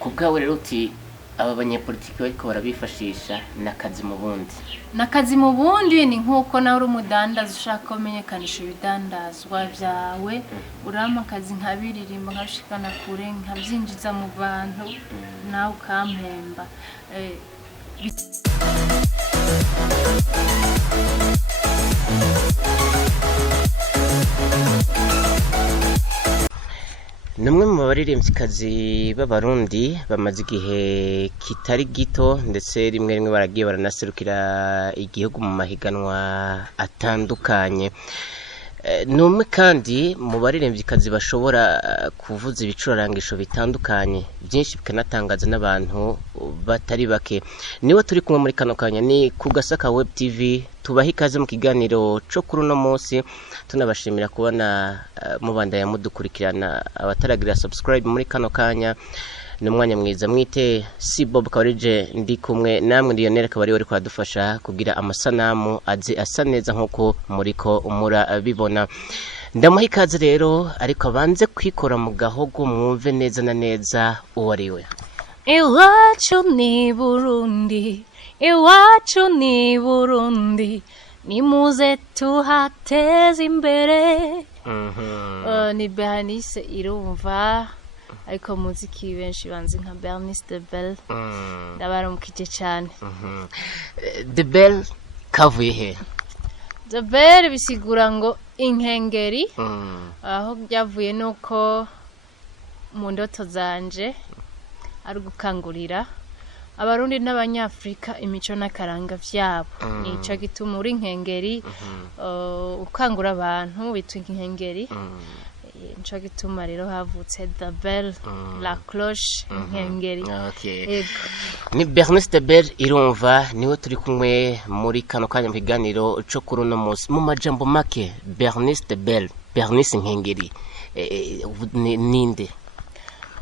kubwawe rero uti aba banyapolitike bariko barabifashisha nakazi mu bundi nakazi mu bundi ni nkuko nawe uri umudandaza ushaka kumenyekanisha ibidandazwa byawe urama akazi nkabiririmba nkabishikana kure nkabyinjiza mu bantu nawe ukampemba Numwe mu baririmbyikazi b'abarundi bamaze igihe kitari gito ndetse rimwe rimwe baragiye baranaserukira igihugu mu mahiganwa atandukanye. Numwe kandi mu baririmbyikazi bashobora kuvuza ibicurarangisho bitandukanye byinshi bikanatangaza n'abantu batari bake. Niwe turi kumwe muri kano kanya ni kugasakawebtv tubaha ikaze mu kiganiro cyo kuri uno munsi tunabashimira kubona mubanda ya mudukurikirana abataragira subscribe muri kano kanya n'umwanya mwiza mwite si Bob Kawarije ndi kumwe namwe Lionel Kabari wari kwadufasha kugira amasanamu aze asa neza nkuko muriko murabibona. Ndamuha ikaze rero ariko abanze kwikora mu gahogo mwumve neza na neza uwariwe. Iwacu ni Burundi, iwacu ni Burundi, nimuze tuhateze imbere. Ni BERNICE irumva ariko muziki benshi banzi nka BERNICE the Bell. Ndabaramukije cyane. The Bell kavuye he? The Bell bisigura ngo inkengeri. Aho byavuye nuko mu ndoto zanje ari gukangurira abarundi n'abanyafrika imico n'akaranga vyabo. Nico gituma uri inkengeri ukangura abantu bitwa inkengeri. Nico gituma rero havutse The Bell, la cloche, inkengeri. Okay. Ni BERNICE the Bell irumva niwe turi kumwe muri kano kanya mu kiganiro cyo kuri uno munsi. Mu majambo make BERNICE the Bell, BERNICE inkengeri ninde?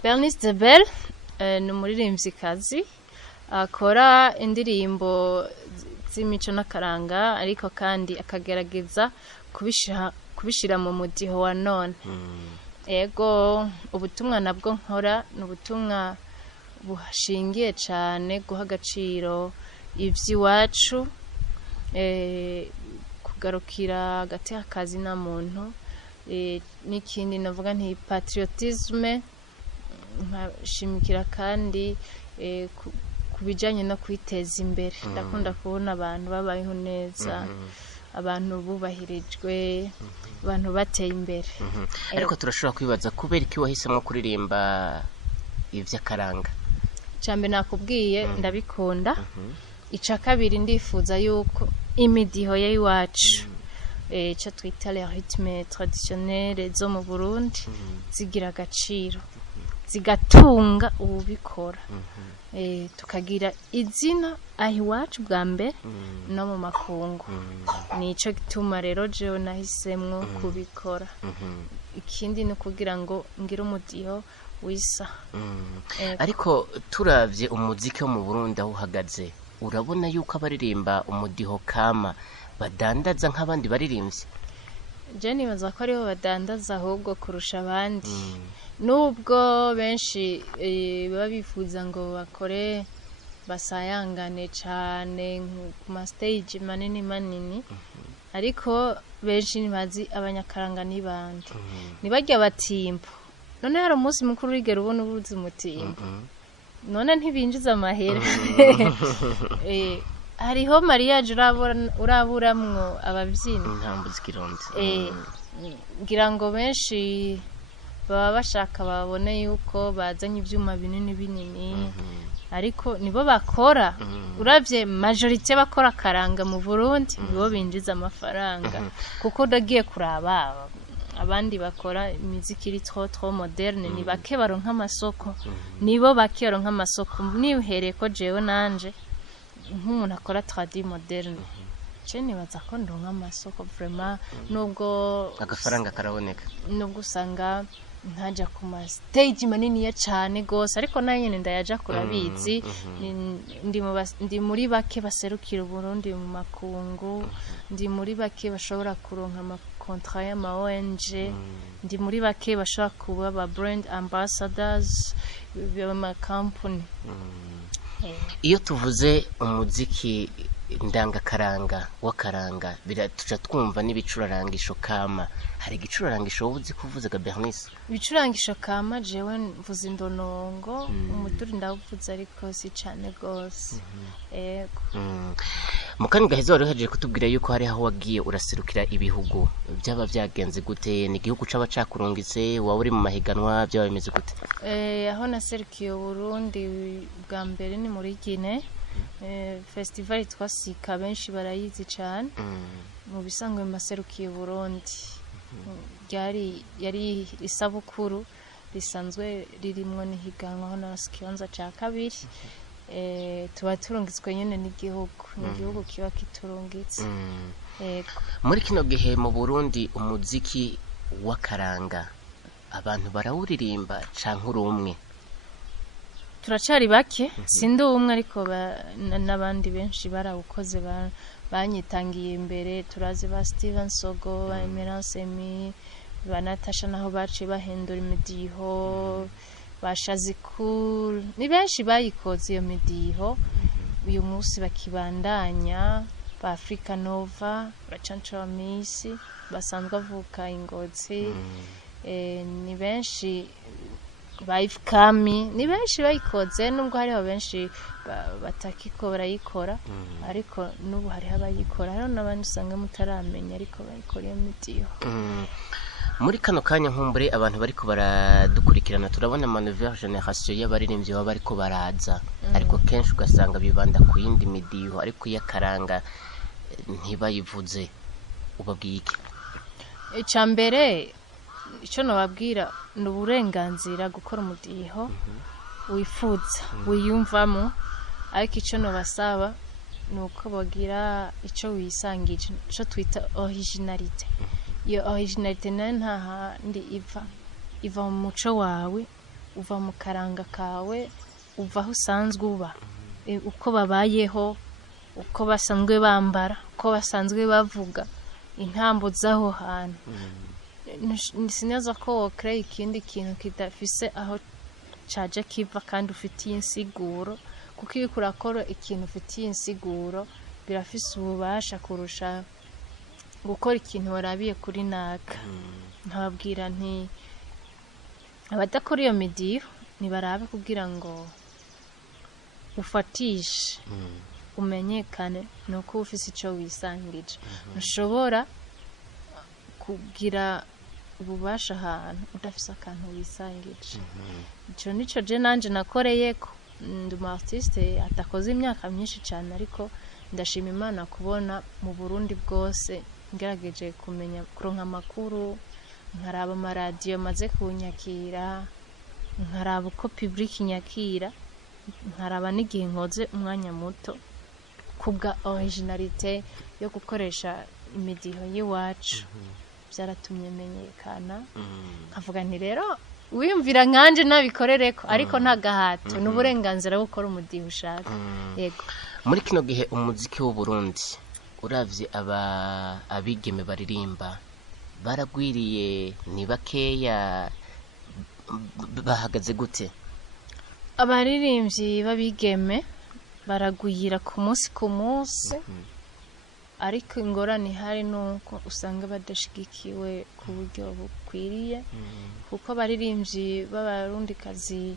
BERNICE the Bell ni umuririmbyikazi akora indirimbo z'imico n'akaranga ariko kandi akagerageza kubishira mu mudiho wa none. Ego ubutumwa nabwo nkora n'ubutumwa bushingiye cyane guha agaciro ivy'iwacu, kugarukira agati akazi na muntu, n'ikindi navuga nti patriotisme, nkashimikira kandi kubijanye no kwiteza imbere. Ndakunda kubona abantu babayeho neza, abantu bubahirijwe, abantu bateye imbere. Ariko turashobora kwibaza kubera iki wahisemo kuririmba ivy'akaranga? Cambe nakubwiye ndabikunda. Ica kabiri ndifuza yuko imidiho y'iwacu cyo twita les rythmes traditionnels zo mu Burundi zigira agaciro, zigatunga ubikora. Tukagira izina ahiwacu bwa mbere no mu makungu. Nico gituma rero jewe nahisemwo kubikora. Ikindi no kugira ngo ngira umudiho wisa. Ariko turavye umuziki wo mu Burundi aho uhagaze urabona yuko abaririmba umudiho kama badandaza nk'abandi baririmbye? Je nibaza ko ariho badandaza ahubwo kurusha abandi. Nubwo benshi baba bifuza ngo bakore basayangane cyane ku ma stage manini manini, ariko benshi nibazi abanyakaranga n'ibandi nibajya batimba. None hari umunsi mukuru wigera ubona ubuzi mutimba, none ntibinjiza amahera. Hariho mariage uraburamwo ababyina ntambuzi kirundi. Ngira ngo benshi baba bashaka babone yuko bazanye ibyuma binini binini, ariko nibo bakora. Uravye majorité bakora karanga mu Burundi nibo binjiza amafaranga, kuko dagiye kuraba abandi bakora imiziki iri trop moderne ni bake baronka amasoko. Nibo bake baronka amasoko. Niuhereye ko jewe nanje nk'umuntu akora tradi moderne, nibaza ko ndonka amasoko vraiment, nubwo agafaranga karaboneka, nubwo usanga ntaja ku ma stage manini ya cyane gose, ariko nayo nyene ndayaja kurabizi. Ndi muri bake baserukira Burundi mu makungu, ndi muri bake bashobora kuronka contrat y'ama ONG ndi muri bake bashaka kuba aba brand ambassadors b'ama company. Iyo tuvuze umuziki ndangakaranga wakaranga biratuca twumva n'ibicurarangisho kama, hari igicurarangisho ubuzi kuvuza ga Bernice? Ibicurangisho kama jewe mvuza indonongo, umuduri ndavuza ariko si cane gose. Yego. Mukani gaheze wari uhejeje kutubwira yuko hari aho wagiye uraserukira ibihugu, byaba byagenze gute? Ni igihugu caba cakurungitse, wawe uri mu mahiganwa, byaba bimeze gute? Aho naserukiye Burundi bwa mbere ni muri Guinée. Festival twasika benshi barayizi cyane. Mu bisanzwe maserukiye Burundi. Yari isabukuru risanzwe ririmwo nihiganwa aho nasikibanza ca kabiri. Tuba turungitswe nyene n'igihugu kiba kiturungitse. Muri kino gihe mu Burundi umuziki wakaranga abantu barawuririmba canke urumwe? Turacari bake, sindi umwe ariko n'abandi benshi barawukoze banyitangiye imbere. Turazi ba Steven Sogo, ba Emerance Emi, ba Natasha naho baciye bahindura imidiho, bashazi cool, ni benshi bayikoze iyo midiho. Uyu munsi bakibandanya, ba Africa Nova, ba Chancho Miss basanzwe avuka Ingozi. Ni benshi bayifkami, ni benshi bayikoze, nubwo hariho benshi batakiko barayikora, ariko nubu hariho abayikora, hariho n'abandi usanga mutaramenya ariko bayikora iyo midiho. Muri kano kanya nkumbure abantu bariko baradukurikirana, turabona nouvelle génération y'abaririmbyi baba bariko baraza, ariko kenshi ugasanga bibanda ku yindi midiho, ariko yakaranga ntibayivuze. Ubabwiye iki? Icambere icyo nababwira ni uburenganzira gukora umudiho wifuza wiyumvamo, ariko icyo nabasaba ni uko bagira icyo wisangije, icyo twita originalite. Iyo originalite nayo nta handi iva mu muco wawe, uva mu karanga kawe, uva aho usanzwe uba, uko babayeho, uko basanzwe bambara, uko basanzwe bavuga, intambo z'aho hantu. Sineza ko wokrea ikindi kintu kidafise aho caje kiva kandi ufitiye insiguro, kuko iyo kurakora ikintu ufitiye insiguro birafise ububasha kurusha gukora ikintu warabiye kuri naka. Nkababwira nti abadakora iyo midiho nibarabe kugira ngo ufatishe umenyekane, nuko ufise ico wisangije. Ntushobora kugira ububasha ahantu udafise akantu wisangije. Ico nico je nanje nakoreyeko. Ndi umu artiste atakoze imyaka myinshi cyane, ariko ndashima Imana kubona mu Burundi bwose ngerageje kumenya kuronka amakuru, nkaraba amaradiyo maze kunyakira, nkaraba uko public nyakira, nkaraba n'igihe nkoze umwanya muto kubwa originalite yo gukoresha imidiho y'iwacu. Byaratumye menyekana, nkavuga nti rero wiyumvira nkanje nabikorereko, ariko nta gahato, n'uburenganzira bwo gukora umudiho ushaka. Yego. Muri kino gihe umuziki w'u Burundi uravye abigeme baririmba baragwiriye, ni bakeya, bahagaze gute? Abaririmbyi babigeme baragwira ku munsi, ariko ingorane hari nuko usanga badashigikiwe ku buryo bukwiriye, kuko abaririmbyi b'abarundikazi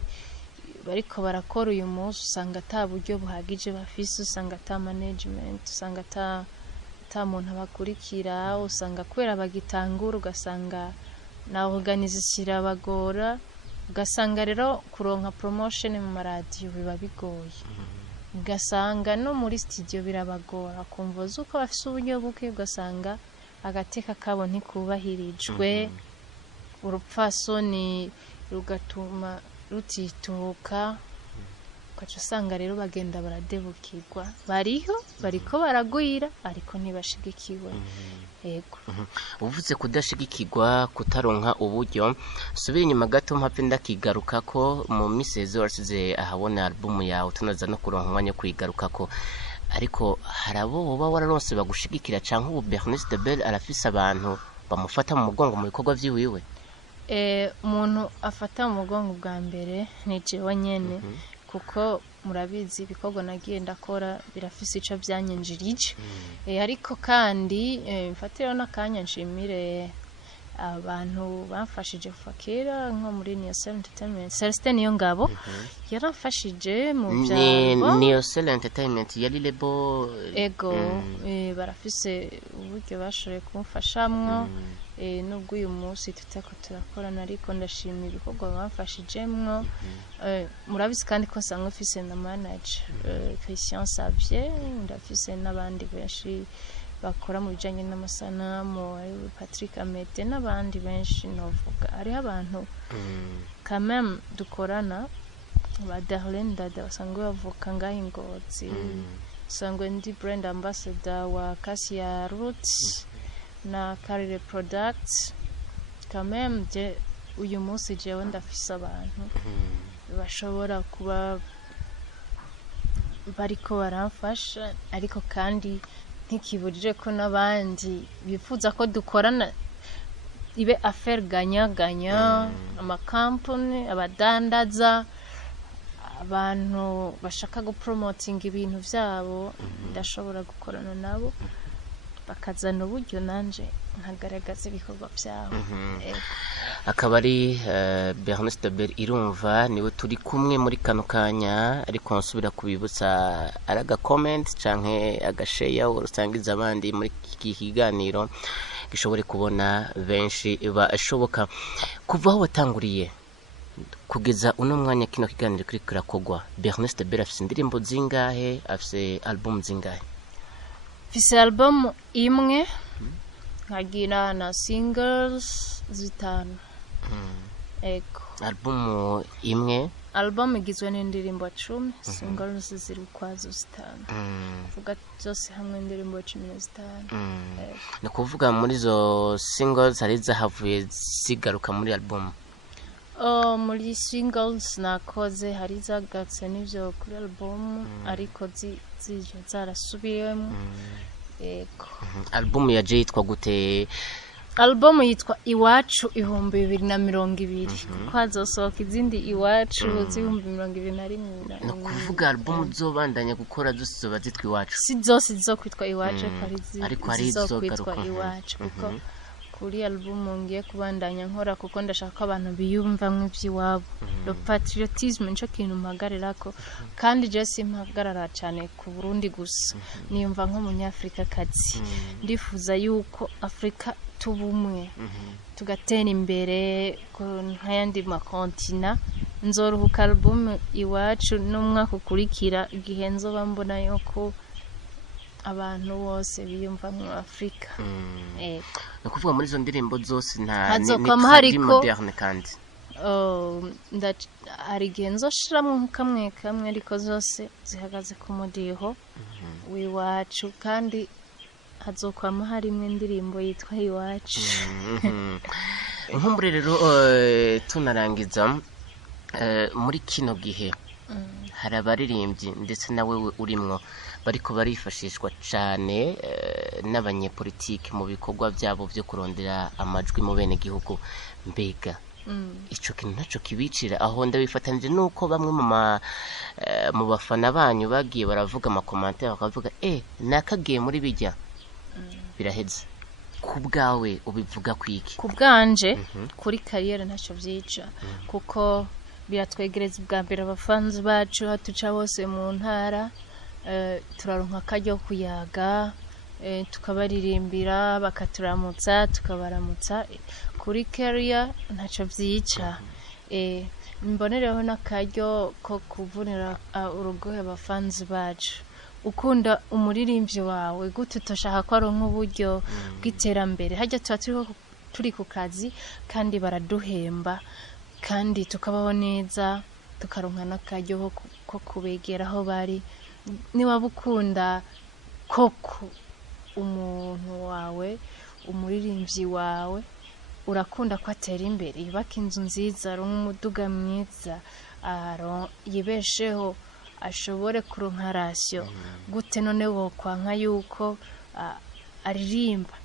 bariko barakora uyu munsi usanga ata buryo buhagije bafise, usanga ata management, usanga ata muntu abakurikira, usanga kubera bagitangura ugasanga na organisation irabagora, ugasanga rero kuronka promotion mu maradiyo biba bigoye, ugasanga no muri studio birabagora kumva zuko bafise uburyo buke, ugasanga agateka kabo ntikubahirijwe, urupfasoni rugatuma rutituka, ukaca usanga rero bagenda baradebukirwa. bariko baragwira ariko ntibashigikiwe. Yego. Uvuze kudashigikirwa, kutaronka uburyo, subira inyuma gato mpapfe ndakigaruka ko mu misezi warasize ahabona album yawe, tunaza no kuronka umwanya kwigaruka ko, ariko harabo boba wararonse bagushigikira canke ubu BERNICE THE BELL arafise abantu bamufata mu mugongo mu bikorwa vyiwiwe? Umuntu afata mu mugongo bwa mbere ni jewe nyene, kuko murabizi ibikorwa nagiye ndakora birafise ico vyanyinjirije. Ariko kandi mfatira n'akanya nshimire abantu bamfashije fakira nko muri Niosel Entertainment. Celestin niyo ngabo yaramfashije mu byabo. Niosel Entertainment yari lebo ego barafise uburyo bashoboye kumfashamwo. Nubwo uyu munsi tutako turakorana, ariko ndashima ibikorwa bamfashijemwo. Murabizi kandi ko nsanga mfise na manager Christian Xavier, ndafise n'abandi benshi bakora mu bijanye n'amasanamu, Patrick Amede n'abandi benshi novuga. Hariho abantu quand même dukorana, ba Darlene Dada basanzwe bavuka ngaho Ngozi, sangwe ndi brand ambassador wa Kasia Roots na Karire Products. Quand même uyu munsi jewe ndafise abantu bashobora kuba bariko baramfasha, ariko kandi ntikiburije ko n'abandi bifuza ko dukorana ibe affaire ganya amakampani, abadandaza, abantu bashaka gupromotinga ibintu vyabo, ndashobora gukorana nabo bakazana uburyo nanje nkagaragaza ibikorwa byabo. Akaba ari BERNICE THE BELL irumva niwe turi kumwe muri kano kanya, ariko nsubira kubibutsa araga comment canke agashare urusangiza abandi muri iki kiganiro gishobore kubona benshi bashoboka. Kuva aho watanguriye kugeza uno mwanya kino kiganiro kuri kirakogwa, BERNICE THE BELL afise indirimbo zingahe, afise album zingahe? Afise album imwe, nkagira na singles zitanu. Ego. Album imwe, album igizwe n'indirimbo 10, singles ziri ukwazo zitanu. Vuga zose hamwe indirimbo 15. Ni kuvuga muri zo singles hari zahavuye zigaruka muri album? Muri singles nakoze hari zagatse n'ivyo kuri album, ariko zije zarasubiyemo. Ego. Album yaje yitwa gute? Album yitwa Iwacu 2020, kuko hazosohoka izindi Iwacu 2021. No kuvuga album zobandanya gukora zose zoba zitwa Iwacu? Si zose zizokwitwa Iwacu, ariko hari zizokwitwa Iwacu, kuko kuri album ngiye kubandanya nkora, kuko ndashaka ko abantu biyumvamwe ivy'iwabo. Le patriotisme nico kintu mpagararako, kandi je simpagarara cyane ku Burundi gusa, niyumva nk'umunyafrika kazi. Ndifuza yuko Afrika tubumwe, tugatera imbere nk'ayandi makontina. Nzoruhuka album Iwacu n'umwaka ukurikira, igihe nzoba mbona yuko abantu bose biyumva mu Afrika. No kuvuga muri zo ndirimbo zose nta ni moderne kandi hari igihe nzoshiramwo kamwe kamwe, ariko zose zihagaze ku mudiho w'iwacu, kandi hazokwama harimwe indirimbo yitwa Iwacu. Nkumbure rero tunarangiza muri kino gihe hari abaririmbyi ndetse nawe urimwo bariko barifashishwa cyane n'abanyepolitike mu bikorwa byabo byo kurondera amajwi mu bene gihugu. Mbega ico kintu naco kibicira aho ndabifatanije nuko bamwe mu bafana banyu bagiye baravuga amakomantere bakavuga nakagiye muri bijya biraheze. Ku bwawe ubivuga kwiki? Ku bwanje kuri kariyeri ntaco vyica, kuko biratwegereza bwa mbere abafanzi bacu hatuca bose mu ntara, turaronka akaryo kuyaga, tukabaririmbira bakaturamutsa tukabaramutsa. Kuri career ntaco vyica. Mbonereho n'akaryo ko kuvunira urugohe abafanzi bacu. Ukunda umuririmbyi wawe gute utoshaka ko aronka uburyo bw'iterambere? Hajya tuba turi ku kazi kandi baraduhemba, kandi tukabaho neza, tukaronka n'akaryo ko kubegera aho bari. Niba ukunda koko umuntu wawe, umuririmbyi wawe, urakunda ko atera imbere, yubaka inzu nziza, aronka umuduga mwiza, yibesheho, ashobore kuronka rasyo, gute none wokwanka yuko aririmba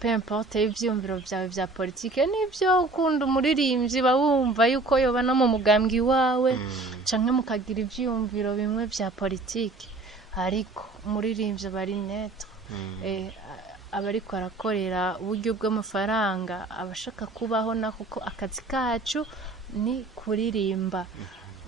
peu importe ivyumviro vyawe vya politike nivyo ukunda umuririmbyi bawumva yuko yoba no mu mugambwe wawe canke mukagira ivyumviro bimwe vya politike ariko umuririmbyi bari netre abariko arakorera uburyo bw'amafaranga abashaka kubaho na kuko akazi kacu ni kuririmba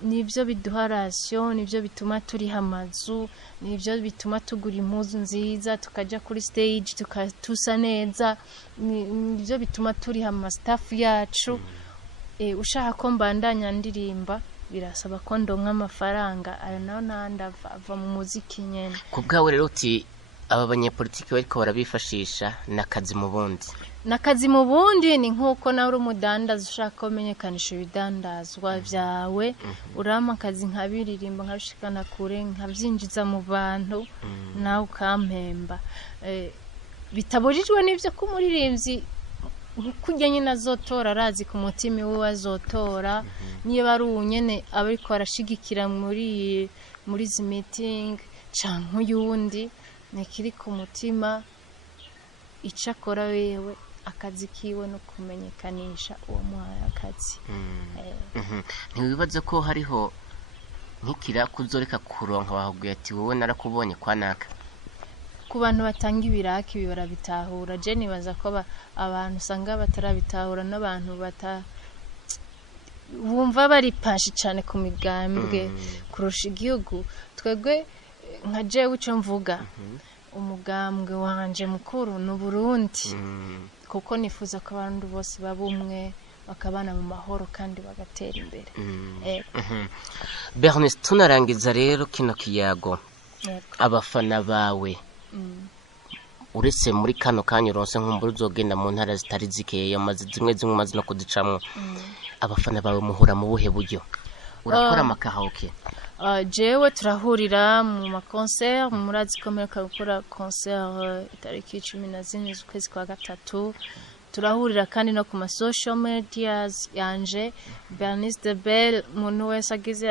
nivyo biduha ration nivyo bituma turi hamazu nivyo bituma tugura impuzu nziza tukaja kuri stage tukatusa neza nivyo bituma turi hama staff yacu ushaka ko mbandanya ndirimba birasaba ko ndonka amafaranga ayo nayo ava mu muziki nyene kubwawe rero uti aba banyapolitike bariko barabifashisha nakazi mu bundi nakazi mu bundi ni nkuko nawe uri umudandaza ushaka kumenyekanisha ibidandazwa vyawe urama akazi nkabiririmba nkabishikana kure nkavyinjiza mu bantu nawe ukampemba bitabujijwe n'ivyo ko umuririmbyi kurya nyine azotora arazi ku mutima we azotora niyo bari unyene abariko arashigikira muri zi meeting canke uyundi nikiri ku mutima icakora wewe akazi kiwe no kumenyekanisha uwo muhaye akazi ntiwibaza ko hariho nkikira kuzoreka kuronka bahubwiye ati wowe narakubonye kwa naka ku bantu batanga ibiraki barabitahura je nibaza ko abantu usanga batarabitahura n'abantu bumva bari pashi cyane ku migambwe kurusha igihugu twebwe nka jewe ico mvuga umugambwe wanje mukuru no Burundi kuko nifuza ko abantu bose babumwe bakabana mu mahoro kandi bagatera imbere Bernice tunarangiza rero kino kiyago abafana bawe uretse muri kano kanya uronse nk'umbura uzogenda mu ntara zitari zikeye amazi zimwe mazi no kudicamwo abafana bawe muhura mu buhe buryo urakora amakahaoke jewe turahurira mu maconcert murazi ko mpereka gukora concert itariki 14 z'ukwezi kwa gatatu turahurira kandi no ku social medias yanje BERNICE THE BELL umuntu wese agize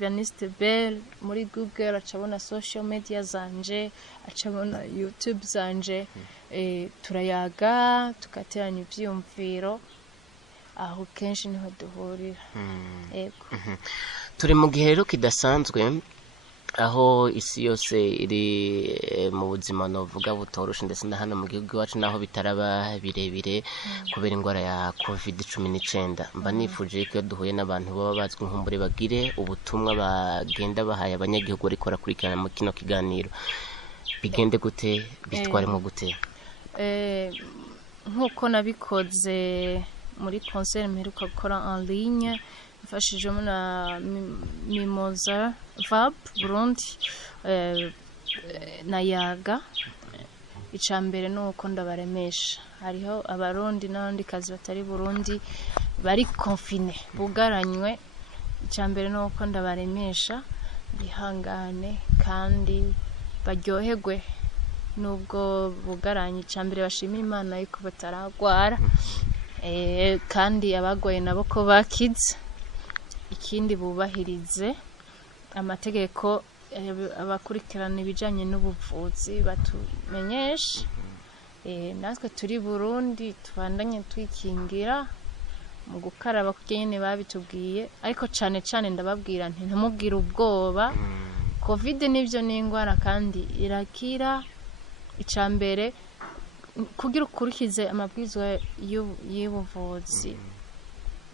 @BERNICE THE BELL muri Google acabona social media zanje acabona YouTube zanje turayaga tugateranya ivyumviro aho kenshi niho duhurira yego turi mu gihe rero kidasanzwe aho isi yose iri mu buzima novuga butoroshe ndetse na hano mu gihugu wacu naho bitaraba birebire kubera ingwara ya COVID-19 mba nifuje ko duhuye n'abantu baba bazwi nk'umbure bagire ubutumwa bagenda bahaye abanyagihugu ariko rakurikirana mu kino kiganiro bigende gute bitwaremo gute nkuko nabikoze muri concert mperuka gukora en ligne mfashijemo na Mimoza Vab Burundi na Yaga icambere nuko ndabaremesha hariho abarundi n'abandi kazi batari Burundi bari confine bugaranywe icambere nuko ndabaremesha bihangane kandi baryoherwe nubwo bugaranye icambere bashimira Imana yuko bataragwara kandi abagoye nabo ko bakize ikindi bubahirize amategeko abakurikirana ibijanye n'ubuvuzi batumenyesha natwe turi Burundi tubandanye twikingira mu gukaraba kuko babitubwiye ariko cane ndababwira nti ntamubwira ubwoba covid nivyo n'ingwara kandi irakira icambere kugira ukurikize amabwizwa y'ubuvuzi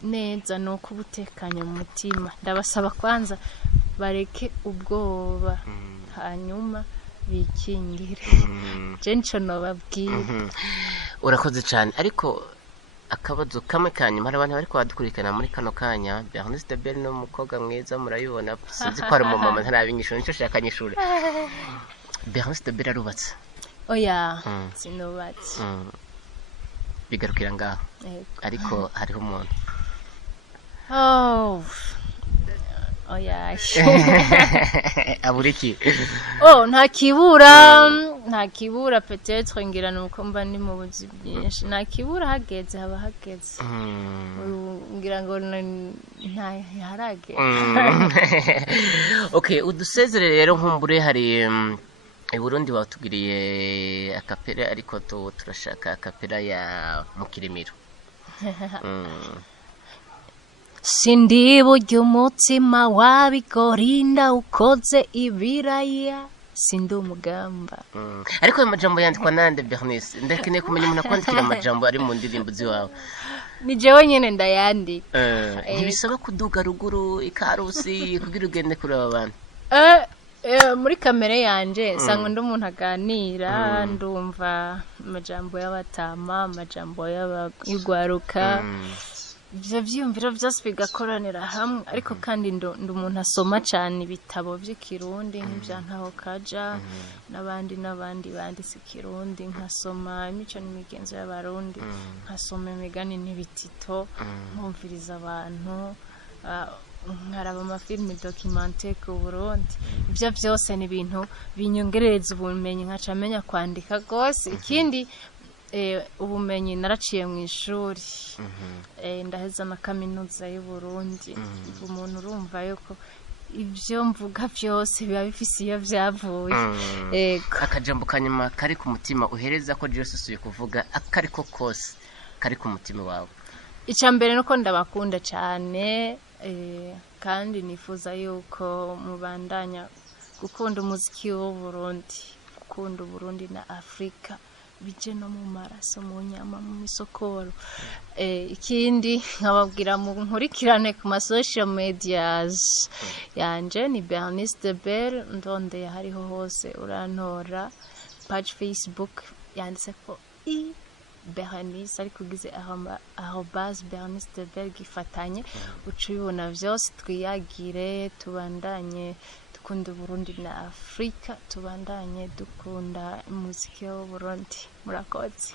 neza no kubutekanya mu mutima ndabasaba kwanza bareke ubwoba hanyuma bikingire jencho no babwira urakoze cyane ariko akabazo kamwe kanyuma hari abantu bari kwadukurikana muri kano kanya BERNICE THE BELL no mukobwa mwiza murayibona sinzi ko ari mu mama ntarabinyishura nico shakanyishura BERNICE THE BELL arubatse oya sinubatse bigarukira ngaho ariko hariho umuntu oya aburiki nta kibura peut-être ngira nuko mba ndi mu buzi bwinshi nta kibura hageze haba hageze ngira ngo nta harage okay udusezere rero nkumbure hari Burundi watugiriye akapera ariko turashaka akapera ya Mukirimiro. Sindi burya umutima wabikorinda ukoze ibiraya sindi umugamba. Ariko ayo majambo yandikwa nande Bernice? Ndakeneye kumenya umuntu akwandikira amajambo ari mu ndirimbo ziwawe. Ni jewe nyene ndayandika. Ntibisaba kuduga ruguru ikarusi kugira ugende kuri aba bantu. Muri kamere yanje sanga ndi umuntu aganira ndumva amajambo y'abatama amajambo y'abagwaruka ivyo vyumviro vyose bigakoranira hamwe ariko kandi ndi umuntu asoma cyane ibitabo by'ikirundi nk'ivya ntaho kaja n'abandi banditse ikirundi nkasoma imico n'imigenzo y'abarundi nkasoma imigani n'ibitito nkumviriza abantu nkaraba amafilme documentaire ku Burundi ivyo vyose ni ibintu binyongerereza ubumenyi nkaca menya kwandika gose ikindi ubumenyi naraciye mu ishuri ndaheza na kaminuza y'u Burundi umuntu urumva yuko ibyo mvuga byose biba bifise iyo vyavuye akajambo kanyuma kari ku mutima uhereza ko Jose usuye kuvuga akariko kose kari ku mutima wawe. Icambere nuko ndabakunda cyane kandi nifuza yuko mubandanya gukunda umuziki w'u Burundi gukunda Burundi na Afrika bije no mu maraso mu nyama mu misokoro ikindi nkababwira mu nkurikirane ku ma social medias yanje ni BERNICE THE BELL ndonde hariho hose urantora page Facebook yanditse ko Bernice ariko ugize @BERNICE THE BELL gifatanye ucibona vyose twiyagire tubandanye dukunda Burundi na Afrika tubandanye dukunda umuziki wa Burundi murakoze.